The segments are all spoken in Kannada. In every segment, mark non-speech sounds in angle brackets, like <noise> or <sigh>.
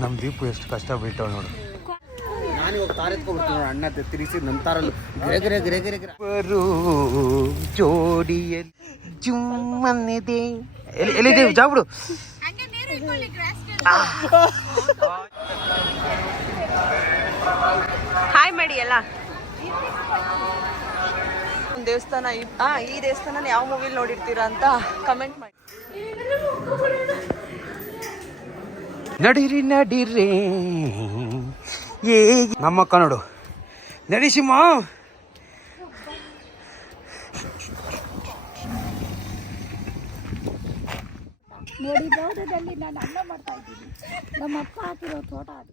ನಮ್ಮ ದೀಪು ಎಷ್ಟು ಕಷ್ಟ ಬೀಳ್ತಾವ ನೋಡು. ನಾನು ಇವಾಗ ತಾರ್ ಎತ್ಕೊಬಿಡ್ತೀನಿ ನೋಡಿ ಅಣ್ಣ ತಿರುಗಿಸಿ ನಮ್ಮ ತಾರಲ್ಲೂ. ಗಿರೆ ಗಿರೆ ಗಿರೆ ಗಿರೆ ಗಿರೆ. ಬರು ಜೋಡಿಯಲ್ಲಿ ಜುಮ್ಮನ್ನಿದೆ. ಎಲ್ಲಿ ಎಲ್ಲಿದೆ? ಜಾಬಿಡು ಹಾಯ್ ಮಾಡಿ ಎಲ್ಲ. ಒಂದ್ ದೇವಸ್ಥಾನ ಈ ದೇವಸ್ಥಾನ ಯಾವ ಮೂವಿಲಿ ನೋಡಿರ್ತೀರಾ ಅಂತ ಕಮೆಂಟ್ ಮಾಡಿ. ನಡಿರಿ ನಡಿರಿ. ಏ ನಮ್ಮ ಕನ್ನಡು ನಡಿಸಿಮ್ಮ ನೋಡಿ ತೋಟದಲ್ಲಿ ನಾನು ಅನ್ನ ಮಾಡ್ತಾ ಇದ್ದೀನಿ. ನಮ್ಮ ಅಪ್ಪ ಹಾಕಿರೋ ತೋಟ ಅದು.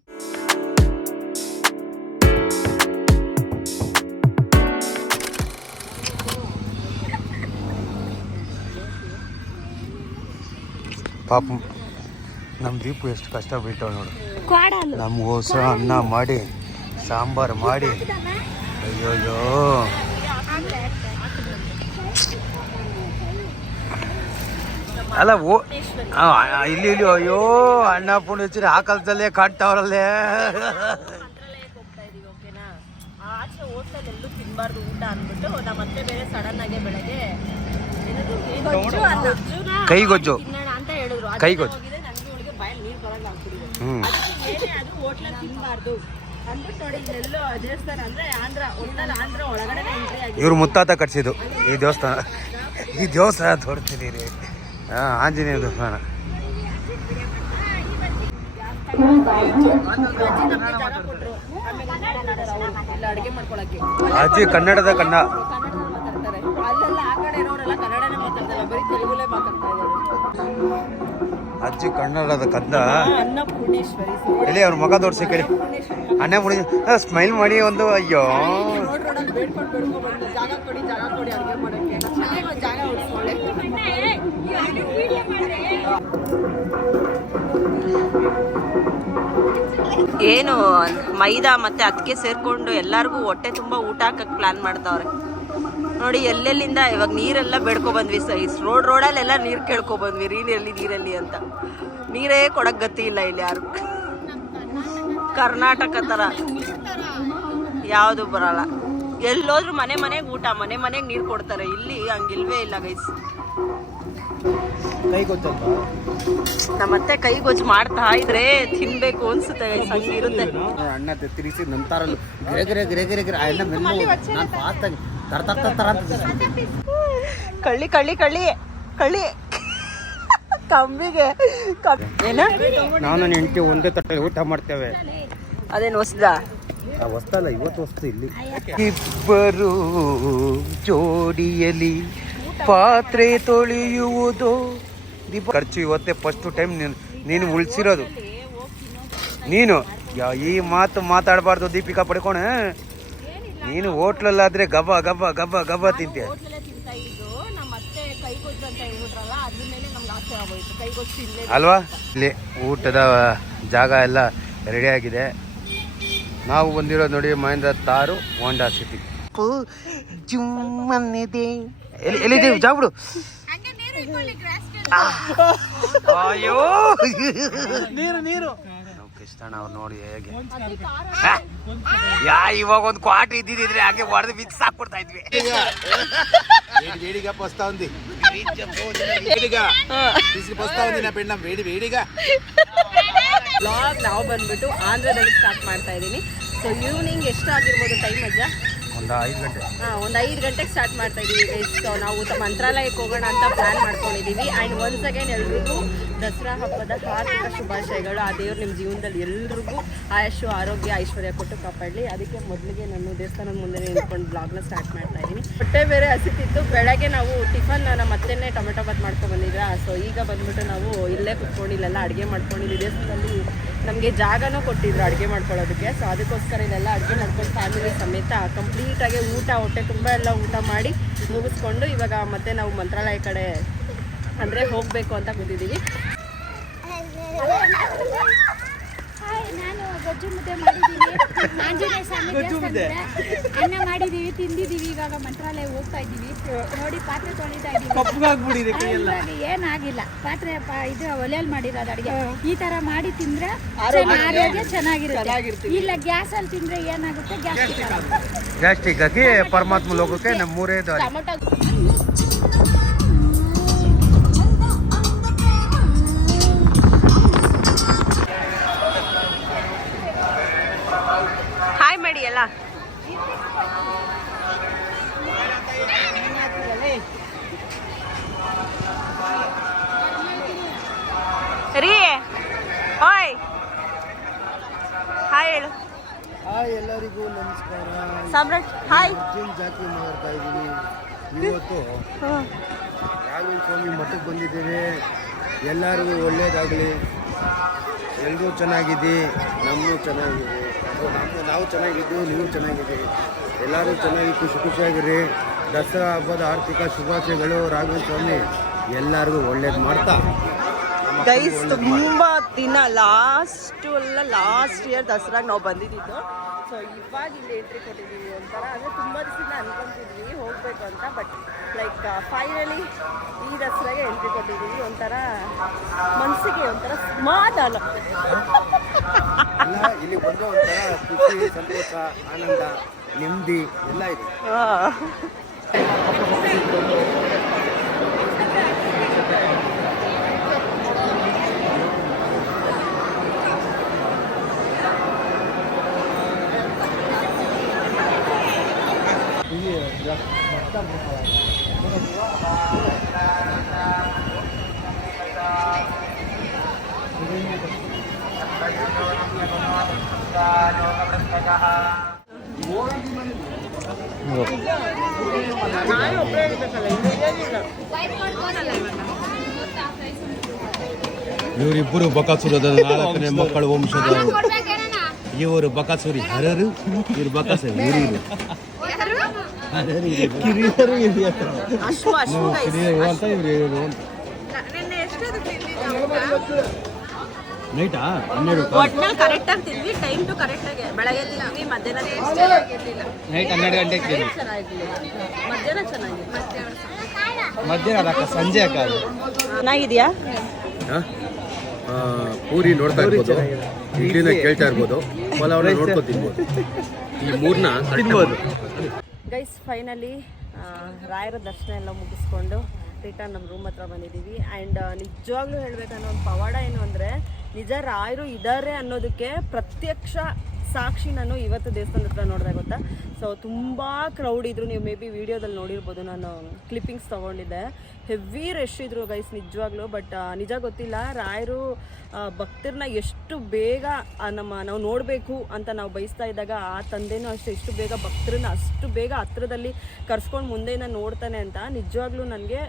ಪಾಪ. ನಮ್ಮ ದೀಪು ಎಷ್ಟು ಕಷ್ಟ ಬಿಟ್ಟವ್ ನೋಡು. ನಮ್ಮ ಹೊಸ ಅನ್ನ ಮಾಡಿ ಸಾಂಬಾರು ಮಾಡಿ. ಅಯ್ಯೋ ಅಲ್ಲ ಓ ಇಲ್ಲಿ ಇಲ್ಲಿ ಅಯ್ಯೋ ಅಣ್ಣ ಪುಣ್ಯ ಹಚ್ಚಿರಿ ಆ ಕಾಲದಲ್ಲೇ ಕಾಡ್ತಾವ್ರಲ್ಲೇ ಕೈಗೊಜ್ಜು ಕೈಗೊಜ್ಜು ಆಚೆ ಹೋಟ್ಲಲ್ಲಿ ಎಲ್ಲೂ ತಿನ್ಬಾರ್ದು ಊಟ ಅಂದ್ಬಿಟ್ಟು ನಮ್ಮ ಅತ್ತೆ ಬೇರೆ ಸಡನ್ ಆಗಿ ಬೆಳಗ್ಗೆ ಏನದು ಗೊಜ್ಜು ಅನ್ನ ಕೈ ಗೊಜ್ಜು ಅಂತ ಹೇಳಿದ್ರು. ಕೈ ಗೊಜ್ಜು. ಹೋಗಿದೆ ನನಗೆ ಅವಳಿಗೆ ಬಾಯಲ್ಲಿ ನೀರು ಬರಲ್ಲ ಆಗ್ಬಿಟ್ಟಿದೆ ಹ್ಞೂ ಅದಕ್ಕೆ ಏನೇ ಅದು ಹೋಟ್ಲಲ್ಲಿ ತಿನ್ಬಾರ್ದು. ಅಂದ್ಬಿಟ್ಟು ನೋಡಿ ಇಲ್ಲೆಲ್ಲೋ ದೇವಸ್ಥಾನ ಅಂದ್ರೆ ಆಂಧ್ರ ಒಟ್ನಲ್ಲಿ ಆಂಧ್ರ ಒಳಗಡೆನೆ ಎಂಟ್ರಿ ಆಗಿ ಇವ್ರು ಮುತ್ತಾತ ಕಟ್ಸಿದ್ದು ಈ ದೇವಸ್ಥಾನ. ಈ ದೇವಸ್ಥಾನ ತೋರ್ತೀನಿ ಹಾಂ ಆಂಜನೇಯ ದೇವಸ್ಥಾನ. ಅಜ್ಜಿ ಕನ್ನಡದ ಕಣ್ಣ ಅಲ್ಲೆಲ್ಲ ಆ ಕಡೆ ಇರೋರೆಲ್ಲ ಕನ್ನಡನೇ ಮಾತಾಡ್ತಾರೆ ಬರೀ ತೆಲುಗುಲೇ ಮಾತಾಡ್ತಾ ಇದ್ದಾರೆ. ಅಜ್ಜಿ ಕನ್ನಡದ ಕದ್ದ ಅನ್ನಪೂರ್ಣೇಶ್ವರಿ ಎಲ್ಲಿ ಅವ್ರ ಮಗ ತೋರಿಸಿ ಕೇಳಿ ಅಣ್ಣ ಮುಡಿ ಸ್ಮೈಲ್ ಮಾಡಿ ಒಂದು ಅಯ್ಯೋ. ರೋಡ್ ರೋಡಲ್ಲಿ ಬೇಡ್ಕೊಂಡು ಬೇಡ್ಕೊಂಡು ಜಾಗ ಕೊಡಿ ಜಾಗ ಕೊಡಿ ಅಡುಗೆ ಮಾಡೋಕ್ಕೆ. ಚೆನ್ನಾಗಿ ಜಾಗ ಉಳಿಸ್ಕೊಳ್ಳಿ. ಏನು ಮೈದಾ ಮತ್ತೆ ಅದಕ್ಕೆ ಸೇರ್ಕೊಂಡು ಎಲ್ಲಾರ್ಗೂ ಹೊಟ್ಟೆ ತುಂಬಾ ಊಟ ಹಾಕಕ್ಕೆ ಪ್ಲಾನ್ ಮಾಡ್ತಾವ್ರೆ ನೋಡಿ ಎಲ್ಲೆಲ್ಲಿಂದ? ಇವಾಗ ನೀರೆಲ್ಲ ಬೆಡ್ಕೊ ಬಂದ್ವಿ ಸೈಸ್ ರೋಡ್ ರೋಡಲ್ಲೆಲ್ಲ ನೀರು ಕೇಳ್ಕೊ ಬಂದ್ವಿ. ನೀರಲ್ಲಿ ನೀರಲ್ಲಿ ಅಂತ. ನೀರೇ ಕೊಡಕ್ ಗತಿ ಇಲ್ಲ ಇಲ್ಲಿ ಯಾರು. ಕರ್ನಾಟಕ ಥರ ಯಾವುದು ಬರಲ್ಲ. ಎಲ್ಲೋದ್ರೂ ಮನೆ ಮನೆಗೆ ಊಟ ಮನೆ ಮನೆಗೆ ನೀರು ಕೊಡ್ತಾರೆ. ಇಲ್ಲಿ ಹಂಗಿಲ್ವೇ ಇಲ್ಲ ಗೈಸ್ ನಮ್ಮತ್ತೆ ಕೈ ಗೊಜ್ಜು ಮಾಡ್ತಾ ಇದ್ರೆ ತಿನ್ಬೇಕು ಅನ್ಸುತ್ತೆ ಹಂಗಿರುತ್ತೆ ಅಣ್ಣ ತಿರುಗಿಸಿ ನಮ್ಮ ತರಲ್ಲ ಗಿರೆ ಗಿರೆ ಗಿರೆ ಗಿರೆ ಗಿರೆ. ಆ ಅಣ್ಣ ಮೆಲ್ಲ ನಾನು ಫಾಸ್ಟಾಗಿ ತರ ತರ ತರ ತರ ಅಂತ ಕಳ್ಳಿ ಕಳ್ಳಿ ಕಳ್ಳಿ ಕಳ್ಳಿ. ಕಂಬಿಗೆ. ಏನ? ನಾನು ನೆಂಟಿ ಹೆಂಡತಿ ಒಂದೇ ತಟ್ಟೆ ಊಟ ಮಾಡ್ತೇವೆ. ಅದೇನು ಹೊಸ್ದ? ಆ ಹೊಸ್ತಲ್ಲ ಇವತ್ತು ಹೊಸ್ತು ಇಲ್ಲಿ. ಇಬ್ಬರು ಜೋಡಿಯಲಿ ಪಾತ್ರೆ ತೊಳೆಯುವುದು. ದೀಪ ಖರ್ಚು ಇವತ್ತೇ ಫಸ್ಟ್ ಟೈಮ್ ನೀನು ನೀನು ಉಳಿಸಿರೋದು. ನೀನು ಈ ಮಾತು ಮಾತಾಡಬಾರ್ದು ದೀಪಿಕಾ ಪಡ್ಕೋಣ ನೀನು ಹೋಟ್ಲಲ್ಲಾದ್ರೆ ಗಬ ಗಬ ಗಬ ಗಬ ತಿಂತೀಯ? ಹೋಟ್ಲಲ್ಲೇ ತಿಂತಾ ಇದ್ದು ನಮ್ಮ ಅತ್ತೆ ಕೈ ಗೊಜ್ಜು ಅಂತ ಹೇಳ್ಬಿಟ್ರಲ್ಲ ಅದ್ರ ಮೇಲೆ ನಮ್ಗೆ ಆಸೆ ಆಗೋಯ್ತು. ಕೈ ಗೊಜ್ಜು ಇಲ್ಲೇ ಅಲ್ವಾ? ಇಲ್ಲಿ ಊಟದ ಜಾಗ ಎಲ್ಲ ರೆಡಿಯಾಗಿದೆ ನಾವು ಬಂದಿರೋದು ನೋಡಿ ಮಹೇಂದ್ರ ತಾರು ಹೋಂಡಾ ಸಿಟಿ ಜುಮ್ಮನ್ನಿದೆ. ಎಲ್ಲಿ ಎಲ್ಲಿದೆ ಜಾಬಿಡು ಅಯ್ಯೋ! ನೀರು ನೀರು. ಕೃಷ್ಣಣ್ಣ ಅವ್ರು ನೋಡಿ ಹೇಗೆ ಹಾ? ಯಾ ಇವಾಗ ಒಂದು ಕ್ವಾಟ್ ಇದ್ದಿದ್ರೆ ಹಾಗೆ ಹೊಡೆದು ಬಿಚ್ಚಿ ಸಾಕ್ಬಿಡ್ತಾ ಇದ್ವಿ వేడి వేడిగా పోస్తా ఉంది వేడిగా తీసుకుపోస్తా ఉంది నా పెండం వేడి వేడిగా ಬ್ಲಾಗ್ ನಾವು ಬಂದ್ಬಿಟ್ಟು ಆಂಧ್ರದಲ್ಲಿ ಸ್ಟಾರ್ಟ್ ಮಾಡ್ತಾ ಇದ್ದೀನಿ ಸೊ ಈವ್ನಿಂಗ್ ಎಷ್ಟು ಆಗಿರ್ಬೋದು ಟೈಮ್ ಅಜ್ಜ ಒಂದು ಐದು ಗಂಟೆ ಹಾಂ ಒಂದು ಐದು ಗಂಟೆಗೆ ಸ್ಟಾರ್ಟ್ ಮಾಡ್ತಾ ಇದ್ದೀವಿ ಗೈಸ್ ಸೊ ನಾವು ತ- ಮಂತ್ರಾಲಯಕ್ಕೆ ಹೋಗೋಣ ಅಂತ ಪ್ಲಾನ್ ಮಾಡ್ಕೊಂಡಿದ್ದೀವಿ ಆ್ಯಂಡ್ ಒನ್ಸ್ ಅಗೇನ್ ಎಲ್ರಿಗೂ ದಸರಾ ಹಬ್ಬದ ಹಾರ್ದಿಕ ಶುಭಾಶಯಗಳು. ಆ ದೇವ್ರು ನಿಮ್ಮ ಜೀವನದಲ್ಲಿ ಎಲ್ರಿಗೂ ಆಯಸ್ಸು, ಆರೋಗ್ಯ, ಐಶ್ವರ್ಯ ಕೊಟ್ಟು ಕಾಪಾಡಲಿ. ಅದಕ್ಕೆ ಮೊದಲಿಗೆ ನಾನು ದೇವಸ್ಥಾನದ ಮುಂದೆ ನಿಂತ್ಕೊಂಡು ಬ್ಲಾಗ್ನ ಸ್ಟಾರ್ಟ್ ಮಾಡ್ತಾ ಇದ್ದೀನಿ. ಹೊಟ್ಟೆ ಬೇರೆ ಹಸಿತಿತ್ತು. ಬೆಳಗ್ಗೆ ನಾವು ಟಿಫನ್ ನಮ್ಮ ಅತ್ತೆನೇ ಟೊಮೆಟೊ ಬಾತ್ ಮಾಡ್ಕೊಂಡು ಬಂದಿದ್ರಾ. ಸೊ ಈಗ ಬಂದ್ಬಿಟ್ಟು ನಾವು ಇಲ್ಲೇ ಕುತ್ಕೊಂಡು, ಇಲ್ಲೆಲ್ಲ ಅಡುಗೆ ಮಾಡ್ಕೊಂಡಿದ್ದೀವಿ ದೇವಸ್ಥಾನದಲ್ಲಿ ನಮಗೆ ಜಾಗನೂ ಕೊಟ್ಟಿದ್ರು ಅಡುಗೆ ಮಾಡ್ಕೊಳ್ಳೋದಕ್ಕೆ. ಸೊ ಅದಕ್ಕೋಸ್ಕರ ಇಲ್ಲೆಲ್ಲ ಅಡುಗೆ ಮಾಡ್ಕೊಂಡು ಫ್ಯಾಮಿಲಿ ಸಮೇತ ಕಂಪ್ಲೀಟಾಗಿ ಊಟ, ಹೊಟ್ಟೆ ತುಂಬ ಎಲ್ಲ ಊಟ ಮಾಡಿ ಮುಗಿಸ್ಕೊಂಡು ಇವಾಗ ಮತ್ತೆ ನಾವು ಮಂತ್ರಾಲಯ ಕಡೆ ಅಂದರೆ ಹೋಗಬೇಕು ಅಂತ ಕೂತಿದ್ದೀವಿ ಹಾಯ್ ನಾನು ಗೊಜ್ಜು ಮುದ್ದೆ ಮಾಡಿದ್ದೀನಿ. ಆಂಜನೇಯ ಸ್ವಾಮಿ ದೇವಸ್ಥಾನದ ಅನ್ನ ಮಾಡಿದೀವಿ ತಿಂದಿದೀವಿ ಇವಾಗ ಮಂತ್ರಾಲಯ ಹೋಗ್ತಾ ಇದೀವಿ ನೋಡಿ ಪಾತ್ರೆ ತೊಳಿತಾ ಇದೀವಿ ಇವಾಗ ಏನಾಗಿಲ್ಲ. ಪಾತ್ರೆ ಪ- ಇದು ಒಲೆಯಲ್ಲಿ ಮಾಡಿರೋದು ಅಡಿಗೆ. ಈ ತರ ಮಾಡಿ ತಿಂದ್ರೆ ಆರೋಗ್ಯ ಚೆನ್ನಾಗಿರುತ್ತೆ. ಇಲ್ಲ ಗ್ಯಾಸ್ ಅಲ್ಲಿ ತಿಂದ್ರೆ ಏನಾಗುತ್ತೆ? ಗ್ಯಾಸ್ ಗ್ಯಾಸ್ಟ್ರಿಕ್ ಆಗಿ ಪರಮಾತ್ಮ ಲೋಕಕ್ಕೆ ನಮ್ಮ ಮೂರೇ ದಾರಿ. ಟೊಮೊಟೊ. ಎಲ್ಲರಿಗೂ ಒಳ್ಳೇದಾಗಲಿ ಎಲ್ಲರೂ ಚೆನ್ನಾಗಿದ್ದಿ ನಮ್ಮೂ ಚೆನ್ನಾಗಿದೆ ನಾವು ನಾವು ಚೆನ್ನಾಗಿದ್ದು ನೀವು ಚೆನ್ನಾಗಿದ್ದೀವಿ ಎಲ್ಲರೂ ಚೆನ್ನಾಗಿ ಖುಷಿ ಖುಷಿಯಾಗಿರಿ. ದಸರಾ ಹಬ್ಬದ ಆರ್ಥಿಕ ಶುಭಾಶಯಗಳು ರಾಘವೇಂದ್ರ ಸ್ವಾಮಿ. ಎಲ್ಲರಿಗೂ ಒಳ್ಳೇದು ಮಾಡ್ತಾ. ಗೈಸ್ ತುಂಬ ತುಂಬಾ ದಿನ ಲಾಸ್ಟು ಎಲ್ಲ ಲಾಸ್ಟ್ ಇಯರ್ ದಸರಾಗ ನಾವು ಬಂದಿದ್ದು. ಸೊ ಇವಾಗ ಇಲ್ಲಿ ಎಂಟ್ರಿ ಕೊಟ್ಟಿದ್ದೀವಿ ಒಂಥರ ಅಂದರೆ ತುಂಬ ದಿವಸದಿಂದ ಅನ್ಕೊಂತಿದ್ವಿ ಹೋಗಬೇಕು ಅಂತ. ಬಟ್ ಲೈಕ್ ಫೈನಲಿ ಈ ದಸರಾಗೆ ಎಂಟ್ರಿ ಕೊಟ್ಟಿದ್ದೀವಿ. ಒಂಥರ ಮನಸ್ಸಿಗೆ ಒಂಥರ ಸಮಾಧಾನ ಇಲ್ಲಿ ಬಂದು ಒಂಥರ ಖುಷಿ ಸಂತೋಷ ಆನಂದ ನೆಮ್ಮದಿ ಎಲ್ಲ ಇದೆ. ಇವರಿಬ್ಬರು ಬಕಾಸುರದ <laughs> ನಾಲ್ಕನೇ ಮಕ್ಕಳ ವಂಶದ ಇವರು ಬಕಾಸುರಿ ಹರರು ಇವರು ಬಕಾಸುರಿ ಹಿರಿಯರು. ಕಿರಿಯರು ಹಿರಿಯರು. ಅಂತ ಇವ್ರು ನೈಟಾ ಹನ್ನೆರಡು ಒಟ್ನಲ್ಲಿ ಕರೆಕ್ಟಾಗಿ ತಿಂದ್ವಿ ಟೈಮ್ ಟು ಕರೆಕ್ಟಾಗಿ ಬೆಳಗ್ಗೆ ತಿಂದ್ವಿ ಮಧ್ಯಾಹ್ನ ನೈಟ್ ಹನ್ನೆರಡು ಗಂಟೆಗೆ ಮಧ್ಯಾಹ್ನ ಸಂಜೆ ಅಕ್ಕ ಚೆನ್ನಾಗಿದೆಯಾ ಚೆನ್ನಾಗಿದ್ಯಾ ಪೂರಿ ನೋಡ್ತಾ ಇರ್ಬೋದು. ಇಡ್ಲಿನ ಕೇಳ್ತಾ ಇರ್ಬೋದು. ಪಲಾವ್ನ ನೋಡ್ಕೊ ತಿನ್ಬೋದು. ಈ ಮೂರ್ನ ತಿನ್ಬೋದು. ಗೈಸ್ ಫೈನಲಿ ರಾಯರ ದರ್ಶನ ಎಲ್ಲ ಮುಗಿಸ್ಕೊಂಡು ರಿಟರ್ನ್ ನಮ್ಮ ರೂಮ್ ಹತ್ರ ಬಂದಿದ್ದೀವಿ ಆ್ಯಂಡ್ ನಿಜವಾಗ್ಲೂ ಹೇಳಬೇಕನ್ನೋ ಒಂದು ಪವಾಡ ಏನು ಅಂದರೆ ನಿಜ ರಾಯರು ಇದ್ದಾರೆ ಅನ್ನೋದಕ್ಕೆ ಪ್ರತ್ಯಕ್ಷ ಸಾಕ್ಷಿ ನಾನು ಇವತ್ತು ದೇವಸ್ಥಾನದ ಹತ್ರ ನೋಡಿದೆ ಗೊತ್ತಾ? ಸೊ ತುಂಬ ಕ್ರೌಡ್ ಇದ್ರು. ನೀವು ಮೇ ಬಿ ವಿಡಿಯೋದಲ್ಲಿ ನೋಡಿರ್ಬೋದು. ನಾನು ಕ್ಲಿಪ್ಪಿಂಗ್ಸ್ ತೊಗೊಂಡಿದ್ದೆ. ಹೆವಿ ರಶ್ ಇದ್ರು ಗೈಸ್ ನಿಜವಾಗ್ಲೂ. ಬಟ್ ನಿಜ ಗೊತ್ತಿಲ್ಲ. ರಾಯರು ಭಕ್ತರನ್ನ ಎಷ್ಟು ಬೇಗ ನಮ್ಮ ನಾವು ನೋಡಬೇಕು ಅಂತ ನಾವು ಬಯಸ್ತಾ ಇದ್ದಾಗ ಆ ತಂದೆನೂ ಅಷ್ಟು ಎಷ್ಟು ಬೇಗ ಭಕ್ತರನ್ನ ಅಷ್ಟು ಬೇಗ ಹತ್ರದಲ್ಲಿ ಕರ್ಸ್ಕೊಂಡು ಮುಂದೆಯಿಂದ ನೋಡ್ತಾನೆ ಅಂತ ನಿಜವಾಗ್ಲೂ ನನಗೆ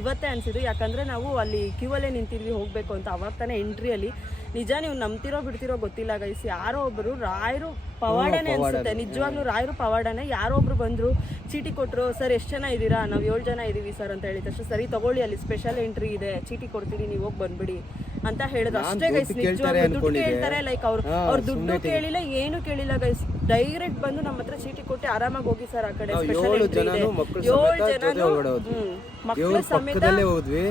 ಇವತ್ತೇ ಅನಿಸಿದ್ರು ಯಾಕಂದರೆ ನಾವು ಅಲ್ಲಿ ಕ್ಯೂ ಅಲ್ಲೇ ನಿಂತಿದ್ವಿ ಹೋಗಬೇಕು ಅಂತ. ಅವಾಗ ತಾನೇ ಎಂಟ್ರಿಯಲ್ಲಿ ನಿಜ ನೀವು ನಂಬ್ತಿರೋ ಬಿಡ್ತಿರೋ ಗೊತ್ತಿಲ್ಲ ಗೈಸ್ ಯಾರೋ ಒಬ್ರು ರಾಯರು ಪವಾಡನೆ ಅನ್ಸುತ್ತೆ. ನಿಜವಾಗ್ಲೂ ರಾಯರು ಪವಾಡನೆ. ಯಾರೋ ಒಬ್ರು ಬಂದ್ರು ಚೀಟಿ ಕೊಟ್ರು ಸರ್ ಎಷ್ಟು ಜನ ಇದ್ದೀರಾ? ನಾವು ಏಳು ಜನ ಇದ್ದೀವಿ ಸರ್ ಅಂತ ಹೇಳಿದ ತಕ್ಷಣ ಸರಿ ತಗೊಳ್ಳಿ ಅಲ್ಲಿ ಸ್ಪೆಷಲ್ ಎಂಟ್ರಿ ಇದೆ. ಚೀಟಿ ಕೊಡ್ತೀನಿ ನೀವು ಹೋಗಿ ಬಂದ್ಬಿಡಿ ಅಂತ ಹೇಳಿದ್ರು. ಅಷ್ಟೇ ಗೈಸ್ ನಿಜವಾಗ್ಲೂ ದುಡ್ಡು ಕೇಳ್ತಾರೆ ಲೈಕ್ ಅವ್ರು ಅವ್ರ ದುಡ್ಡು ಕೇಳಿಲ್ಲ ಏನು ಕೇಳಿಲ್ಲ ಗೈಸ್ ಡೈರೆಕ್ಟ್ ಬಂದು ನಮ್ಮ ಹತ್ರ ಚೀಟಿ ಕೊಟ್ಟು ಆರಾಮಾಗಿ ಹೋಗಿ ಸರ್ ಆ ಕಡೆ ಸ್ಪೆಷಲ್ ಏಳು ಎಂಟ್ರಿ ಇದೆ. ಜನನು ಮಕ್ಕಳು ಏಳು ಸಮೇತ ಮಕ್ಕಳು ಹೋದ್ವಿ.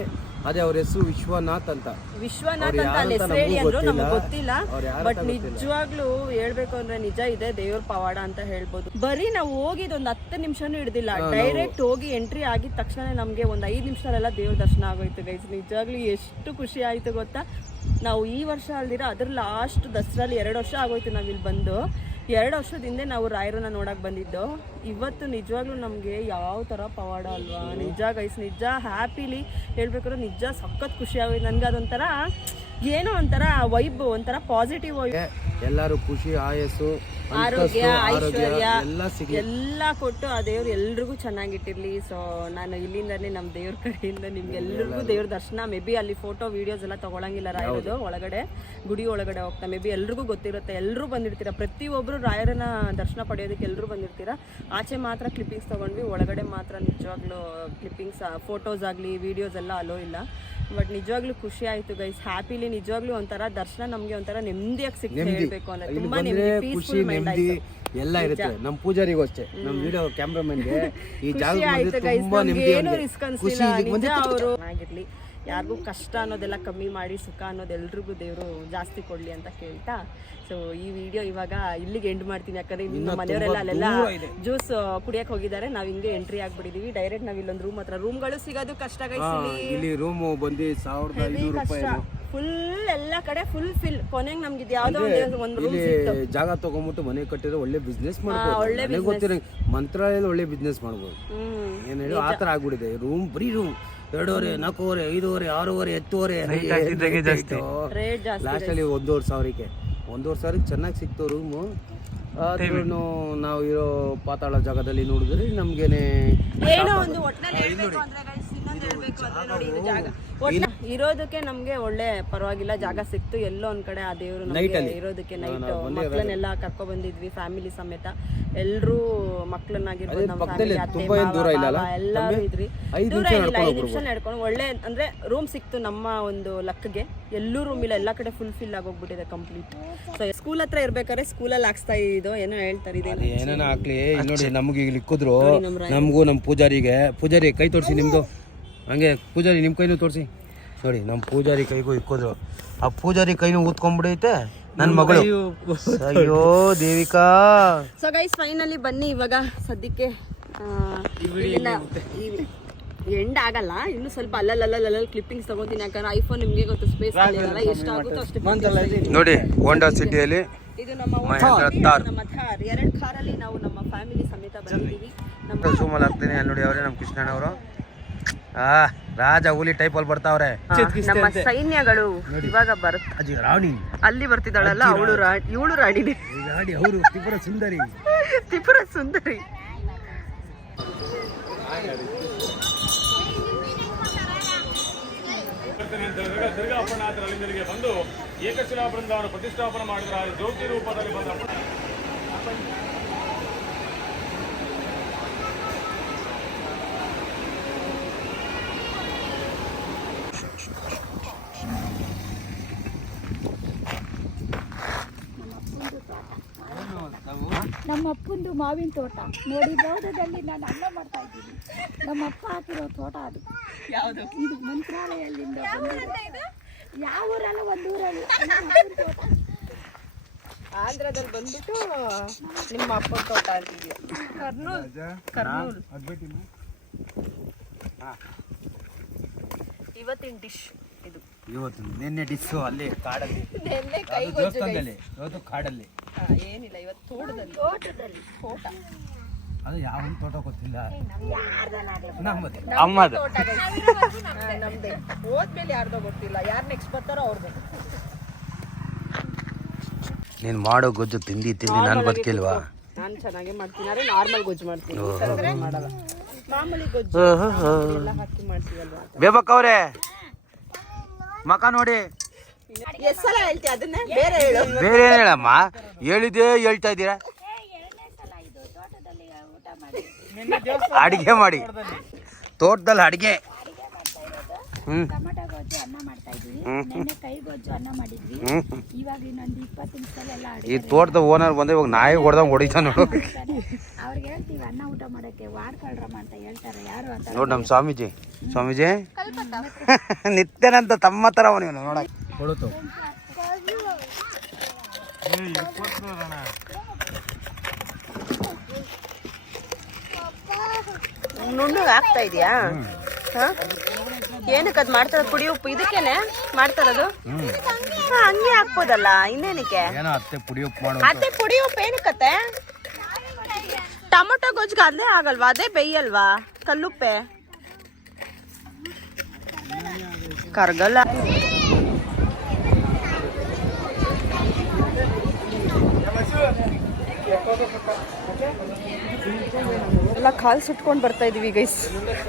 ಅದೇ ಅವ್ರ ಹೆಸರು ವಿಶ್ವನಾಥ್ ಅಂತ. ವಿಶ್ವನಾಥ್ ಅಂತ ಅಲ್ಲಿ ಹೆಸರು ಅಂತ ಹೇಳಿ ಅಂದ್ರು ನಮ್ಗೆ ಗೊತ್ತಿಲ್ಲ. ಬಟ್ ನಿಜವಾಗ್ಲು ಹೇಳ್ಬೇಕು ಅಂದ್ರೆ ನಿಜ ಇದೆ ದೇವ್ರ ಪವಾಡ ಅಂತ ಹೇಳ್ಬೋದು. ಬರೀ ನಾವು ಹೋಗಿದ್ ಒಂದ್ ಹತ್ತು ನಿಮಿಷನೂ ಹಿಡ್ದಿಲ್ಲ. ಡೈರೆಕ್ಟ್ ಹೋಗಿ ಎಂಟ್ರಿ ಆಗಿದ ತಕ್ಷಣ ನಮ್ಗೆ ಒಂದ್ ಐದ್ ನಿಮಿಷದಲ್ಲೆಲ್ಲ ದೇವ್ರ ದರ್ಶನ ಆಗೋಯ್ತು ಗೈಸ್ ನಿಜವಾಗ್ಲೂ ಎಷ್ಟು ಖುಷಿ ಆಯ್ತು ಗೊತ್ತಾ? ನಾವು ಈ ವರ್ಷ ಅಲ್ದಿರ ಅದ್ರ ಲಾಸ್ಟ್ ದಸರಲ್ಲಿ ಎರಡು ವರ್ಷ ಆಗೋಯ್ತು ನಾವಿಲ್ಲಿ ಇಲ್ಲಿ ಬಂದು. ಎರಡು ವರ್ಷದ ಹಿಂದೆ ನಾವು ರಾಯರನ್ನ ನೋಡಕ್ ಬಂದಿದ್ದು. ಇವತ್ತು ನಿಜವಾಗ್ಲೂ ನಮಗೆ ಯಾವ ಥರ ಪವಾಡ ಅಲ್ವಾ? ನಿಜ ಗೈಸ್ ನಿಜ ಹ್ಯಾಪಿಲಿ ಹೇಳ್ಬೇಕಾದ್ರೆ ನಿಜ ಸಖತ್ ಖುಷಿ ಆಗೋಯ್ತು. ನನ್ಗೆ ಅದೊಂಥರ ಏನೋ ಒಂಥರ ವೈಬ್ ಒಂಥರ ಪಾಸಿಟಿವ್ ಎಲ್ಲರೂ ಖುಷಿ, ಆಯಸ್ಸು ಆರೋಗ್ಯ ಐಶ್ವರ್ಯ ಎಲ್ಲ ಕೊಟ್ಟು ಆ ದೇವ್ರು ಎಲ್ರಿಗೂ ಚೆನ್ನಾಗಿಟ್ಟಿರ್ಲಿ. ಸೊ ನಾನು ಇಲ್ಲಿಂದಾನೆ ನಮ್ಮ ದೇವ್ರ ಕಡೆಯಿಂದ ನಿಮ್ಗೆ ಎಲ್ರಿಗೂ ದೇವ್ರ ದರ್ಶನ. ಮೇ ಬಿ ಅಲ್ಲಿ ಫೋಟೋ ವಿಡಿಯೋಸ್ ಎಲ್ಲ ತಗೊಳಂಗಿಲ್ಲ ರಾಯರದು ಒಳಗಡೆ ಗುಡಿ ಒಳಗಡೆ ಹೋಗ್ತಾ ಮೇ ಬಿ ಎಲ್ರಿಗೂ ಗೊತ್ತಿರುತ್ತೆ. ಎಲ್ಲರೂ ಬಂದಿರ್ತೀರ? ಪ್ರತಿಯೊಬ್ಬರು ರಾಯರನ್ನ ದರ್ಶನ ಪಡೆಯೋದಕ್ಕೆ ಎಲ್ಲರೂ ಬಂದಿರ್ತೀರ? ಆಚೆ ಮಾತ್ರ ಕ್ಲಿಪ್ಪಿಂಗ್ಸ್ ತೊಗೊಂಡ್ವಿ. ಒಳಗಡೆ ಮಾತ್ರ ನಿಜವಾಗ್ಲೂ ಕ್ಲಿಪ್ಪಿಂಗ್ಸ್ ಫೋಟೋಸ್ ಆಗಲಿ ವಿಡಿಯೋಸ್ ಎಲ್ಲ ಅಲೋ ಇಲ್ಲ. ಬಟ್ ನಿಜವಾಗ್ಲೂ ಖುಷಿ ಆಯ್ತು ಗೈಸ್ ಹ್ಯಾಪಿಲಿ ನಿಜವಾಗ್ಲೂ ಒಂಥರ ದರ್ಶನ ನಮ್ಗೆ ಒಂಥರ ನೆಮ್ಮದಿಯಾಗಿ ನೆಮ್ಮದಿ. ಹೇಳ್ಬೇಕು ಅಂದ್ರೆ ತುಂಬಾ ನೆಮ್ಮದಿ ಖುಷಿ ನೆಮ್ಮದಿ ಎಲ್ಲ ಇರುತ್ತೆ. ನಮ್ಮ ಪೂಜಾರಿಗೂ ಅಷ್ಟೇ. ನಮ್ಮ ವಿಡಿಯೋ ಕ್ಯಾಮ್ರಾಮನ್ಗೆ ಈ ಖುಷಿ ಜಾಗ ಆಯ್ತು ಗೈಸ್ ತುಂಬಾ ನೆಮ್ಮದಿ ಏನು ರಿಸ್ಕ್ ಖುಷಿ. ಅನ್ಸಿಲ್ಲ ಅವರು ಆಗಿರ್ಲಿ ಯಾರಿಗೂ ಕಷ್ಟ ಅನ್ನೋದೆಲ್ಲ ಕಮ್ಮಿ ಮಾಡಿ ಸುಖ ಅನ್ನೋದು ಎಲ್ರಿಗೂ ದೇವರು ಜಾಸ್ತಿ ಕೊಡಲಿ ಅಂತ ಕೇಳ್ತಾ ಸೊ ಈ ವಿಡಿಯೋ ಇವಾಗ ಇಲ್ಲಿಗೆ ಎಂಡ್ ಮಾಡ್ತೀನಿ. ಯಾಕಂದ್ರೆ ನಿಮ್ಮ ಮನೆಯವರೆಲ್ಲ ಅಲ್ಲೆಲ್ಲ ಜ್ಯೂಸ್ ಕುಡಿಯಕ್ಕೆ ಹೋಗಿದ್ದಾರೆ. ನಾವು ಹಿಂಗೆ ಎಂಟ್ರಿ ಆಗ್ಬಿಟ್ಟಿದೀವಿ. ಡೈರೆಕ್ಟ್ ನಾವು ಇಲ್ಲೊಂದು ರೂಮ್ ಹತ್ರ. ರೂಮ್ಗಳು ಸಿಗೋದು ಕಷ್ಟ ಇಲ್ಲಿ. ರೂಮು ಬಂದು ಸಾವಿರದ ಐನೂರು ರೂಪಾಯಿ ಫುಲ್ ಎಲ್ಲ ಕಡೆ ಫುಲ್ ಫಿಲ್ ಕೊನೆಗೆ ನಮ್ಗೆ ಇದು ಯಾವ್ದೋ ಒಂದು ರೂಮ್ ಜಾಗ ತಗೊಂಡ್ಬಿಟ್ಟು ಮನೆ ಕಟ್ಟಿದ್ರೆ ಒಳ್ಳೆ ಬಿಸ್ನೆಸ್ ಮಾಡ್ಬೋದು. ಒಳ್ಳೆ ಗೊತ್ತಿರಲಿ ಗೊತ್ತಿರೋ ಮಂತ್ರಾಲಯದಲ್ಲಿ ಒಳ್ಳೆ ಬಿಸ್ನೆಸ್ ಮಾಡ್ಬೋದು. ಏನ್ ಹೇಳಿ ಆ ಥರ ಆಗ್ಬಿಟ್ಟಿದೆ. ರೂಮ್ ಬರೀ ರೂಮ್ ಎರಡೂವರೆ ನಾಲ್ಕೂವರೆ ಐದೂವರೆ ಆರೂವರೆ ಎತ್ತುವರೆ ರೇಟ್ ಜಾಸ್ತಿ ಲಾಸ್ಟ್ ಅಲ್ಲಿ ಒಂದೂವರೆ ಸಾವಿರಕ್ಕೆ. ಒಂದೂವರೆ ಸಾವಿರಕ್ಕೆ ಚೆನ್ನಾಗಿ ಸಿಕ್ತು ರೂಮು ಆದ್ರೂ ನಾವು ಇರೋ ಪಾತಾಳ ಜಾಗದಲ್ಲಿ ನೋಡಿದ್ರೆ ನಮ್ಗೇನೆ ನೋಡಿ ಇದು ಜಾಗ. ಒಟ್ನ ಇರೋದಕ್ಕೆ ನಮ್ಗೆ ಒಳ್ಳೆ ಪರವಾಗಿಲ್ಲ. ಜಾಗ ಸಿಕ್ತು ಎಲ್ಲೋ ಒಂದ್ ಕಡೆ ಆ ದೇವರು ನಮ್ಗೆ ಇರೋದಕ್ಕೆ ನೈಟ್ ಮಕ್ಕಳನ್ನೆಲ್ಲ ಕರ್ಕೊ ಬಂದಿದ್ವಿ ಫ್ಯಾಮಿಲಿ ಸಮೇತ. ಎಲ್ರೂ ಮಕ್ಕಳನ್ನಾಗಿರ್ಬೋದು ನಮ್ಮ ಫ್ಯಾಮಿಲಿ ಅತ್ತೆ ತುಂಬಾ ದೂರ ಮಾವ, ಇಲ್ಲ ಎಲ್ಲರೂ ಇದ್ರಿ ಐದು ದೂರ ನಿಮಿಷ ಇಲ್ಲ ನಡ್ಕೊಂಡು ಐದು ನಿಮಿಷ ನಡ್ಕೊಂಡು ಒಳ್ಳೆ ಅಂದ್ರೆ ರೂಮ್ ಸಿಕ್ತು ನಮ್ಮ ಒಂದು ಲಕ್ಗೆ. ಎಲ್ಲೂ ರೂಮ್ ಇಲ್ಲ ಎಲ್ಲ ಕಡೆ ಫುಲ್ ಫಿಲ್ ಆಗೋಗ್ಬಿಟ್ಟಿದೆ ಕಂಪ್ಲೀಟ್ ಸೊ ಸ್ಕೂಲ್ ಹತ್ರ ಇರ್ಬೇಕಾದ್ರೆ ಸ್ಕೂಲಲ್ಲಿ ಹಾಕ್ಸ್ತಾ ಇದ್ದು ಏನೋ ಹೇಳ್ತಾರೆ ಇದೆ ಏನಾನ ಹಾಕ್ಲಿ. ಇಲ್ಲಿ ನೋಡಿ ನಮ್ಗೆ ಇಲ್ಲಿ ಇಕ್ಕಿದ್ರು ನಮಗೂ. ನಮ್ಮ ಪೂಜಾರಿಗೆ. ಪೂಜಾರಿ ಕೈ ತೋರಿಸಿ ನಿಮ್ದು. ಹಂಗೆ ಪೂಜಾರಿ ನಿಮ್ಮ ಕೈನೂ ತೋರಿಸಿ. ನೋಡಿ ನಮ್ಮ ಪೂಜಾರಿ ಕೈಗೂ ಇಕ್ಕೋದ್ರು. ಆ ಪೂಜಾರಿ ಕೈನೂ ಊದ್ಕೊಂಡ್ಬಿಡೈತೆ ನನ್ನ ಮಗಳು. ಅಯ್ಯೋ ದೇವಿಕಾ. ಸೊ ಗೈಸ್ ಫೈನಲಿ ಬನ್ನಿ ಇವಾಗ ಸದ್ಯಕ್ಕೆ. ಎಂಡ್ ಆಗಲ್ಲ ಇನ್ನು ಸ್ವಲ್ಪ ಅಲ್ಲಲ್ಲ ಕ್ಲಿಪ್ಪಿಂಗ್ಸ್ ತಗೋತೀನಿ ಯಾಕಂದ್ರೆ ಐಫೋನ್ ನಿಮ್ಗೆ ಗೊತ್ತು ಸ್ಪೇಸ್ ಎಷ್ಟು ಆಗುತ್ತೋ ಅಷ್ಟು ನೋಡಿ ಹೋಂಡಾ ಸಿಟಿಯಲ್ಲಿ ಇದು ನಮ್ಮ ನಮ್ಮ ಥಾರ್ ಎರಡು ಕಾರಲ್ಲಿ ನಾವು ನಮ್ಮ ಫ್ಯಾಮಿಲಿ ಸಮೇತ ಬಂದಿದ್ದೀವಿ. ನಮ್ಮ ಹಾಕ್ತೀನಿ. ಅಲ್ಲಿ ನೋಡಿ ಅವರೇ ನಮ್ಮ ಕೃಷ್ಣಣ್ಣವರು ಆ ರಾಜ ಹುಲಿ ಟೈಪ್ ಅಲ್ಲಿ ಬರ್ತಾವ್ರೆ. ನಮ್ಮ ಸೈನ್ಯಗಳು ಇವಾಗ ಬರುತ್ತೆ ರಾಣಿ. ಅಲ್ಲಿ ಬರ್ತಿದ್ದಾಳಲ್ಲ ಅವಳು ರಾಣಿ. ಇವಳು ರಾಣಿನೇ. ರಾಣಿ ಅವರು ತ್ರಿಪುರ ಸುಂದರಿ. <laughs> ತ್ರಿಪುರ ಸುಂದರಿ. ಬಂದು ಏಕಶಿಲಾ ಬೃಂದಾವನ ಪ್ರತಿಷ್ಠಾಪನೆ ಮಾಡಿದ್ರ ಜ್ಯೋತಿ ರೂಪದಲ್ಲಿ ಬಂದ ಅಪ್ಪಂದು ಮಾವಿನ ತೋಟ. ನೋಡಿ ಬೌದ್ಧದಲ್ಲಿ ನಾನು ಅನ್ನ ಮಾಡ್ತಾ ಇದ್ದೀನಿ. ನಮ್ಮ ಅಪ್ಪ ಹಾಕಿರೋ ತೋಟ ಅದು. ಯಾವುದು? ಇದು ಮಂತ್ರಾಲಯದಿಂದ. ಯಾವ ಊರಲ್ಲ ಒಂದು ಊರಲ್ಲಿ. <laughs> ತೋಟ. ಆಂಧ್ರದಲ್ಲಿ ಬಂದ್ಬಿಟ್ಟು ನಿಮ್ಮ ಅಪ್ಪ ತೋಟ ಅಂತಿದ್ಯಾ ಕರ್ನೂಲ್. ಕರ್ನೂಲ್. ಇವತ್ತಿನ ಡಿಶ್ ಇದು. ಇವತ್ತು ನಿನ್ನೆ ಡಿಸ್ಸು ಅಲ್ಲಿ ಕಾಡಲ್ಲಿ. ನೆನ್ನೆ ಕೈ ಇವತ್ತು ಕಾಡಲ್ಲಿ? ಏನಿಲ್ಲ ಇವತ್ತು ತೋಟದಲ್ಲಿ. ತೋಟದಲ್ಲಿ. ತೋಟ. ಅದು ಯಾವ ತೋಟ ಗೊತ್ತಿಲ್ಲ. ನಮ್ಮದು. ಅಮ್ಮದು ನಮ್ದೇ. ಹೋದ್ಮೇಲೆ ಯಾರ್ದೋ ಗೊತ್ತಿಲ್ಲ. ಯಾರು ನೆಕ್ಸ್ಟ್ ಬರ್ತಾರೋ ಅವ್ರದ್ದು ನೀನು ಮಾಡೋ ಗೊಜ್ಜು ತಿಂಡಿ ತಿಂಡಿ ನಾನು ಬದುಕಿಲ್ವಾ? ನಾನು ಚೆನ್ನಾಗಿ ಮಾಡ್ತೀನಿ. ಅರೆ ನಾರ್ಮಲ್ ಗೊಜ್ಜು ಮಾಡ್ತೀನಿ. ಗೊಜ್ಜು ಮಾಡಲ್ಲ. ಮಾಮೂಲಿ ಗೊಜ್ಜು ಎಲ್ಲ ಹಾಕಿ ಮಾಡ್ತೀವಲ್ವಾ ಬೇಬಕ್ಕವ್ರೆ ಮಕ ನೋಡಿ. ಹೇಳ್ತೀಯ ಅದನ್ನೇ? ಬೇರೆ ಹೇಳು. ಬೇರೆ ಏನ್ ಹೇಳಮ್ಮ? ಹೇಳಿದ್ದೇ ಹೇಳ್ತಾ ಇದ್ದೀರಾ? ಅಡಿಗೆ ಮಾಡಿ. ತೋಟದಲ್ಲಿ. ಅಡಿಗೆ. ಹ್ಮ್. ಟೊಮೆಟೊ ಗೊಜ್ಜು ಅನ್ನ ಮಾಡ್ತಾ ಇದ್ದೀವಿ ನೆನ್ನೆ ಕೈ ಗೊಜ್ಜು ಅನ್ನ ಮಾಡಿದ್ವಿ. ಹ್ಮ್. ಇವಾಗ ಇನ್ನೊಂದು ಇಪ್ಪತ್ತು ನಿಮಿಷದಲ್ಲೆಲ್ಲ ಈ ತೋಟದ ಓನರ್ ಬಂದ್ರೆ ಇವಾಗ ನಾಯಿ ಹೊಡೆದಂಗೆ ಹೊಡಿತಾ ನೋಡು. ಅವ್ರಿಗೆ ಹೇಳ್ತೀವಿ ಅನ್ನ ಊಟ ಮಾಡಕ್ಕೆ ವಾಡ್ಕೊಳ್ರಮ್ಮ ಅಂತ ಹೇಳ್ತಾರೆ. ಯಾರು ಅಂತ ನೋಡು ನಮ್ಮ ಸ್ವಾಮೀಜಿ. ಸ್ವಾಮೀಜಿ. <laughs> ನಿತ್ಯನಂತ ತಮ್ಮ ಥರ ಅವನು ನೋಡಕ್ ಕೊಡುತ್ತು ನುಣ್ಣಗೆ ಆಗ್ತಾ ಇದೆಯಾ? ಏನಕ್ಕೆ ಅದು ಮಾಡ್ತಾರ? ಪುಡಿ ಉಪ್ಪು ಇದಕ್ಕೇನೆ ಮಾಡ್ತಾರದು ಹಾ, ಹಂಗೆ ಹಾಕ್ಬೋದಲ್ಲ ಇನ್ನೇನಕ್ಕೆ? ಅತ್ತೆ ಪುಡಿ ಉಪ್ಪು ಏನಕ್ಕತ್ತೆ? ಟೊಮೊಟೊ ಗೊಜ್ಜಿಗೆ ಅದೇ ಆಗಲ್ವಾ? ಅದೇ ಬೇಯಲ್ವಾ? ಕಲ್ಲುಪ್ಪೆ. ಕರ್ಗಲ್ಲ. ಎಲ್ಲ ಕಾಲು ಸುಟ್ಕೊಂಡು ಬರ್ತಾ ಇದೀವಿ ಗೈಸ್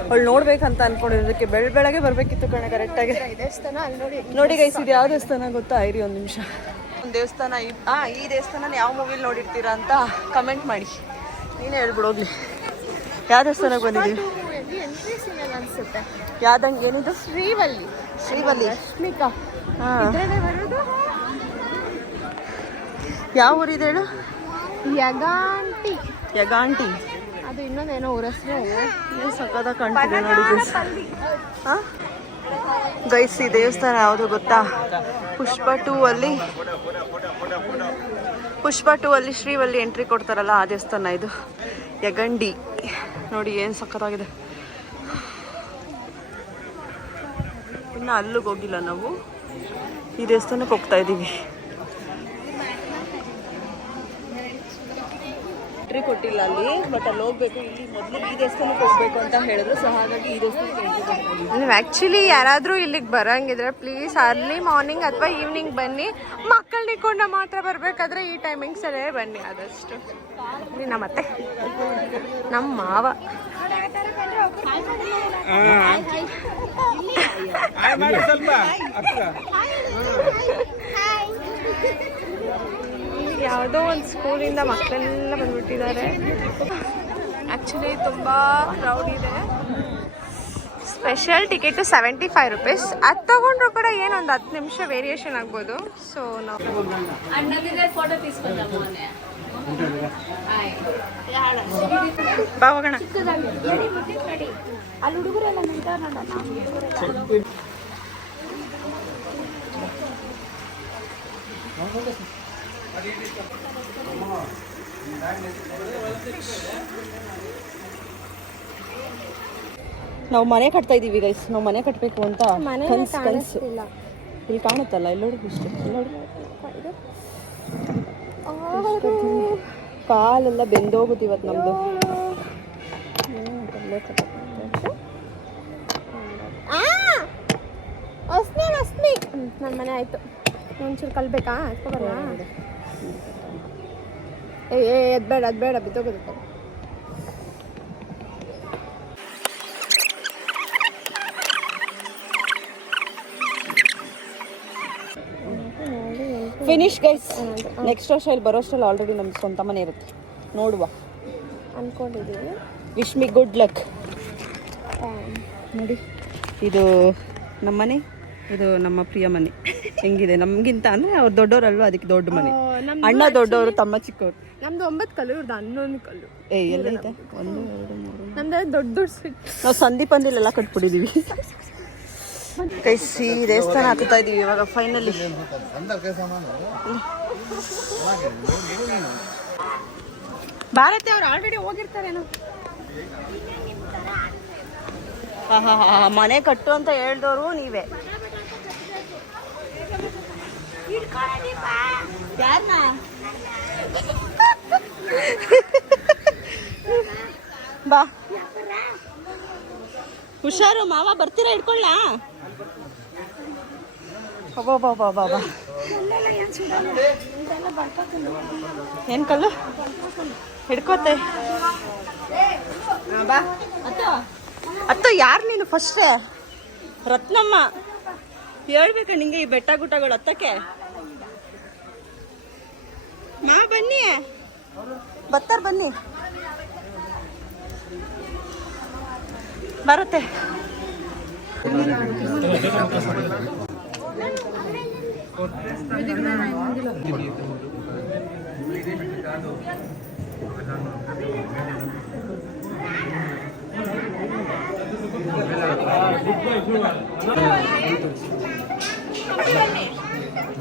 ಅವಳು ನೋಡ್ಬೇಕಂತ ಅನ್ಕೊಂಡಿರೋದಕ್ಕೆ ಬೆಳ ಬೆಳಗ್ಗೆ ಬರ್ಬೇಕಿತ್ತು ಕಣೆ ಕರೆಕ್ಟಾಗಿ ನೋಡಿ ಗೈಸ್ ಇದು ಯಾವ ದೇವಸ್ಥಾನ ಗೊತ್ತಾ? ಇರಿ ಒಂದು ನಿಮಿಷ. ಒಂದು ದೇವಸ್ಥಾನ ಈ- ಆ ಈ ದೇವಸ್ಥಾನ ಯಾವ ಮೂವಿಲಿ ನೋಡಿರ್ತೀರಾ ಅಂತ ಕಮೆಂಟ್ ಮಾಡಿ. ನೀನೇ ಹೇಳ್ಬಿಡೋದ್ಲಿ ಹೋಗ್ಲಿ. ಯಾವ ದೇವಸ್ಥಾನಕ್ಕೆ ಬಂದಿದ್ದೀವಿ? ಅನ್ಸುತ್ತೆ. ಯಾವ್ದಂಗೆ ಏನಿದು? ಶ್ರೀವಲ್ಲಿ. ಶ್ರೀವಲ್ಲಿ. ರಶ್ಮಿಕಾ ಹಾ. ಯಾವ ಊರಿದೆ ಹೇಳು? ಯಗಾಂಟಿ. ಯಗಾಂಟಿ. ಅದು ಇನ್ನೊಂದೇನೋ ಊರ ಹೆಸರು. ಸಕ್ಕದ ಕಾಣ್ತಿದೆ ನೋಡಿ ಗೈಸ್. ಈ ದೇವಸ್ಥಾನ ಯಾವುದು ಗೊತ್ತಾ? ಪುಷ್ಪ ಟೂ ಅಲ್ಲಿ. ಪುಷ್ಪ ಟೂ ಅಲ್ಲಿ ಶ್ರೀವಲ್ಲಿ ಎಂಟ್ರಿ ಕೊಡ್ತಾರಲ್ಲ ಆ ದೇವಸ್ಥಾನ ಇದು. ಯಗಂಡಿ. ನೋಡಿ ಏನು ಸಕ್ಕತ್ತಾಗಿದೆ ಇನ್ನು ಅಲ್ಲಿಗೆ ಹೋಗಿಲ್ಲ ನಾವು. ಈ ದೇವಸ್ಥಾನಕ್ಕೆ ಹೋಗ್ತಾ ಇದ್ದೀವಿ ಎಂಟ್ರಿ ಕೊಟ್ಟಿಲ್ಲ ಅಲ್ಲಿ ಬಟ್ ಅಲ್ಲಿ ಹೋಗ್ಬೇಕು. ಇಲ್ಲಿ ಮೊದಲು ಈ ದೇವಸ್ಥಾನಕ್ಕೆ ಹೋಗ್ಬೇಕು ಅಂತ ಹೇಳಿದ್ರು ಸೊ ಹಾಗಾಗಿ ಈ ದೇವಸ್ಥಾನಕ್ಕೆ ಎಂಟ್ರಿ ಕೊಡ್ತಾ ಇದ್ದೀವಿ ನೀವು ಆ್ಯಕ್ಚುಲಿ ಯಾರಾದರೂ ಇಲ್ಲಿಗೆ ಬರಂಗಿದ್ರೆ ಪ್ಲೀಸ್ ಅರ್ಲಿ ಮಾರ್ನಿಂಗ್ ಅಥವಾ ಈವ್ನಿಂಗ್ ಬನ್ನಿ. ಮಕ್ಕಳನ್ನ ಇಟ್ಕೊಂಡು ಮಾತ್ರ ಬರಬೇಕಾದ್ರೆ ಈ ಟೈಮಿಂಗ್ಸಲ್ಲೇ ಬನ್ನಿ ಆದಷ್ಟು. ಇಲ್ಲಿ ನಮ್ಮ ಅತ್ತೆ ನಮ್ಮ ಮಾವ. ಇಲ್ಲಿ ಯಾವುದೋ ಒಂದು ಸ್ಕೂಲಿಂದ ಮಕ್ಕಳೆಲ್ಲ ಬಂದ್ಬಿಟ್ಟಿದ್ದಾರೆ. ಆ್ಯಕ್ಚುಲಿ ತುಂಬ ಕ್ರೌಡ್ ಇದೆ. Special ticket seventy five rupees ಅದು ತೊಗೊಂಡ್ರು ಕೂಡ ಏನೊಂದು ಹತ್ತು ನಿಮಿಷ ವೇರಿಯೇಷನ್ ಆಗ್ಬೋದು. ಸೊ ನಾವು ಬಾ ಹೋಗೋಣ. ಅಲ್ಲಿ ಹುಡುಗರೆಲ್ಲ ನಿಂತಾರ ನೋಡೋಣ ನಾವು ಮನೆ ಕಟ್ತಾ ಇದೀವಿ ಗೈಸ್ ನಾವು ಮನೆ ಕಟ್ಟಬೇಕು ಅಂತ ಕನ್ಸು ಕನ್ಸು ಇಲ್ಲಿ ಕಾಣುತ್ತಲ್ಲ? ಇಲ್ಲಿ ನೋಡಿ ಇಷ್ಟು. ನೋಡಿ. ಕಾಲೆಲ್ಲ ಬೆಂದೋಗುತ್ತೆ ಇವತ್ತು ಅಸ್ಮಿ ನನ್ನ ಮನೆ ಆಯಿತು. ಒಂಚೂರು ಕಲ್ಬೇಕಾ? ಎತ್ಕೊಬಲ್ಲ ಏ ಏ ಬೇಡ ಅದ್ಬೇಡ ಬಿದ್ದೋಗುತ್ತೆ ಫಿನಿಶ್ ಗೈಸ್ ನೆಕ್ಸ್ಟ್ ವರ್ಷ ಇಲ್ಲಿ ಬರೋಷ್ಟರಲ್ಲಿ ಆಲ್ರೆಡಿ ನಮ್ಮ ಸ್ವಂತ ಮನೆ ಇರುತ್ತೆ. ನೋಡುವ. ಅನ್ಕೊಂಡಿದ್ದೀವಿ ವಿಶ್ ಮಿ ಗುಡ್ ಲಕ್ ನೋಡಿ. ಇದು ನಮ್ಮ ಮನೆ ಇದು ನಮ್ಮ ಪ್ರಿಯ ಮನೆ. ಹೆಂಗಿದೆ? ನಮಗಿಂತ ಅಂದ್ರೆ ಅವ್ರು ದೊಡ್ಡವರಲ್ವಾ ಅದಕ್ಕೆ ದೊಡ್ಡ ಮನೆ. ಅಣ್ಣ ದೊಡ್ಡವರು ತಮ್ಮ ಚಿಕ್ಕವರು. ನಮ್ದು ಒಂಬತ್ತು ಕಲ್ಲು ಇವ್ರದ್ದು ಹನ್ನೊಂದು ಕಲ್ಲು. ಏ ಎಲ್ಲೈತೆ ಒಂದು ಎರಡು ಮೂರು ನಮ್ದು ದೊಡ್ಡ ದೊಡ್ಡ ಸ್ವೀಟ್ ನಾವು ಸಂದೀಪ್ ಅಂದಿಲೆಲ್ಲ ಕಟ್ಬಿಟ್ಟಿದೀವಿ. ಕೈಸಿ ದೇವಸ್ಥಾನ ಹಾಕ್ತಾ ಇದೀವಿ ಇವಾಗ ಫೈನಲಿ ಭಾರತಿ ಅವ್ರು ಆಲ್ರೆಡಿ ಹೋಗಿರ್ತಾರೇನೋ. ಮನೆ ಕಟ್ಟು ಅಂತ ಹೇಳ್ದವ್ರು ನೀವೇ. <laughs> ಬಾ. ಹುಷಾರು ಮಾವ ಬರ್ತೀರಾ ಇಟ್ಕೊಳ್ಳ ಬಾ ಬಾ ಬಾ ಬಾ ಬಾ. ಏನ್ ಕಲ್ಲು? ಹಿಡ್ಕೋತೆ. ಅತ್ತು. ಯಾರು ನೀನು ಫಸ್ಟ್ ರತ್ನಮ್ಮ. ಹೇಳ್ಬೇಕ ನಿಂಗೆ ಈ ಬೆಟ್ಟ ಗುಟ್ಟಗಳು ಹತ್ತಕ್ಕೆ ಮಾ ಬನ್ನಿ. ಬತ್ತಾರ ಬನ್ನಿ. ಬರುತ್ತೆ.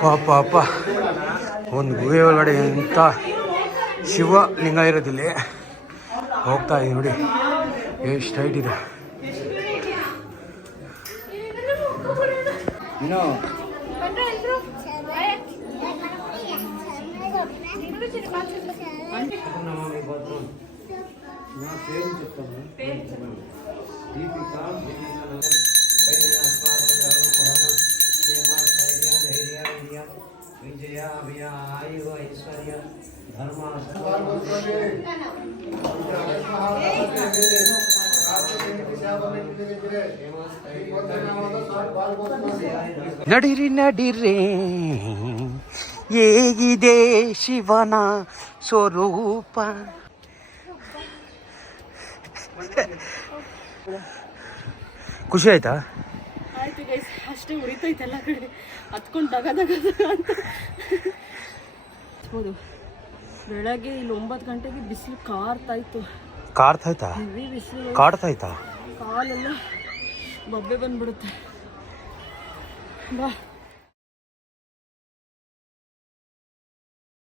ಪಾಪ ಅಪ್ಪ ಒಂದು ಗುಹೆ ಒಳಗಡೆ ಇಂಥ ಶಿವ ಲಿಂಗ ಇರೋದಿಲ್ಲಿ ಹೋಗ್ತಾ ಇದೆ ನೋಡಿ. ಎಷ್ಟು ಹೈಟ್ ಇದೆ. నమామి గోత్రం నా పేరు చెప్తాను దీపిక విజయ అభయ ఆయువ ఐశ్వర్య ధర్మ నడిరి నడిరే ಹೇಗಿದೆ ಶಿವನ ಸ್ವರೂಪ? ಖುಷಿ ಆಯ್ತಾ? ಆಯ್ತು ಗೈಸ್ ಅಷ್ಟೇ ಉರಿತೈತೆ ಎಲ್ಲ ಕಡೆ. ಹತ್ಕೊಂಡು ದಗ ದಗ ದಗ ಅಂತ. ಹೌದು. ಬೆಳಗ್ಗೆ ಇಲ್ಲಿ ಒಂಬತ್ತು ಗಂಟೆಗೆ ಬಿಸಿಲು ಕಾರ್ತಾಯ್ತು. ಕಾರ್ತಾಯ್ತಾ? ಹೆವಿ ಬಿಸಿಲು ಕಾಡ್ತಾಯ್ತಾ? ಕಾಲೆಲ್ಲ ಬೊಬ್ಬೆ ಬಂದ್ಬಿಡುತ್ತೆ. ಬಾ.